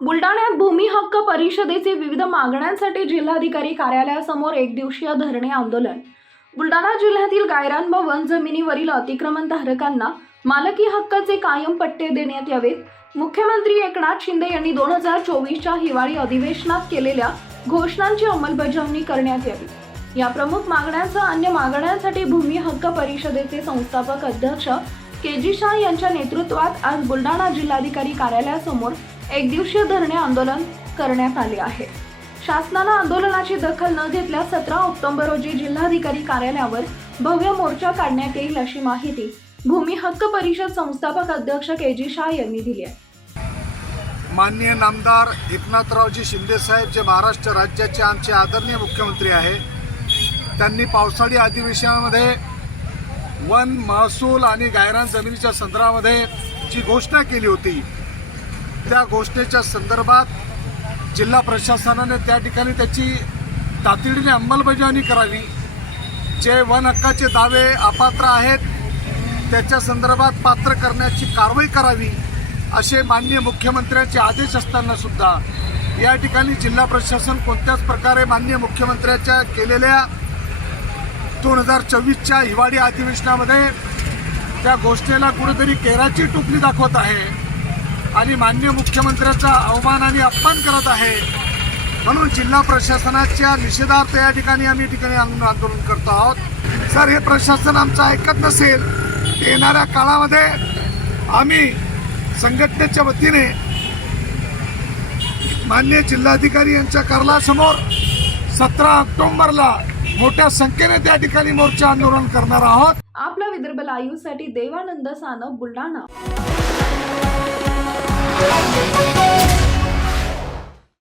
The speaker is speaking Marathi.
बुलडाण्यात भूमी हक्क परिषदेचे विविध मागण्यांसाठी जिल्हाधिकारी कार्यालयासमोर एक दिवसीय धरणे आंदोलन. बुलढाणा जिल्ह्यातील गायरान व वन जमिनीवरील अतिक्रमण धारकांना मालकी हक्काचे कायम पट्टे देण्यात यावेत. मुख्यमंत्री एकनाथ शिंदे यांनी दोन हजार चोवीसच्या हिवाळी अधिवेशनात केलेल्या घोषणांची अंमलबजावणी करण्यात यावी. या प्रमुख मागण्यांसह अन्य मागण्यांसाठी भूमी हक्क परिषदेचे संस्थापक अध्यक्ष के जी शाह यांच्या नेतृत्वात आज बुलढाणा जिल्हाधिकारी कार्यालयासमोर एक दिवसीय धरणे आंदोलन करण्यात आले आहे. शासनाला आंदोलनाची दखल न घेतल्यास सतरा ऑक्टोबर रोजी जिल्हाधिकारी कार्यालयावर भव्य मोर्चा काढण्यात येईल अशी माहिती भूमी हक्क परिषद संस्थापक अध्यक्ष के जी शाह यांनी दिली आहे. माननीय नामदार एकनाथरावजी शिंदे साहेब जे महाराष्ट्र राज्याचे आमचे आदरणीय मुख्यमंत्री आहे त्यांनी पावसाळी अधिवेशनामध्ये वन महसूल आणि गायरान जमिनीच्या संदर्भामध्ये जी घोषणा केली होती त्या घोषणेच्या संदर्भात जिल्हा प्रशासनाने त्या ठिकाणी त्याची तातडीने अंमलबजावणी करावी. जे वन हक्काचे दावे अपात्र आहेत त्याच्या संदर्भात पात्र करण्याची कारवाई करावी असे माननीय मुख्यमंत्र्यांचे आदेश असताना सुद्धा या ठिकाणी जिल्हा प्रशासन कोणत्याच प्रकारे माननीय मुख्यमंत्र्याच्या केलेल्या दोन हजार चोवीसच्या हिवाळी अधिवेशनामध्ये त्या घोषणेला कुठेतरी केराची टोपली दाखवत आहे. आणि माननीय मुख्यमंत्र्यांचा अवमान आणि अपमान करत आहे. म्हणून जिल्हा प्रशासनाच्या निषेधार्थ या ठिकाणी आम्ही ठिकाणी आंदोलन करतो आहोत. सर हे प्रशासन आमचं ऐकत नसेल येणाऱ्या काळामध्ये आम्ही संघटनेच्या वतीने मान्य जिल्हाधिकारी यांच्या कार्यालयासमोर सतरा ऑक्टोबरला मोठ्या संख्येने त्या ठिकाणी मोर्चा आंदोलन करणार आहोत. आपला विदर्भ लाईव्हसाठी देवानंद सानप बुलढाणा. Thank you.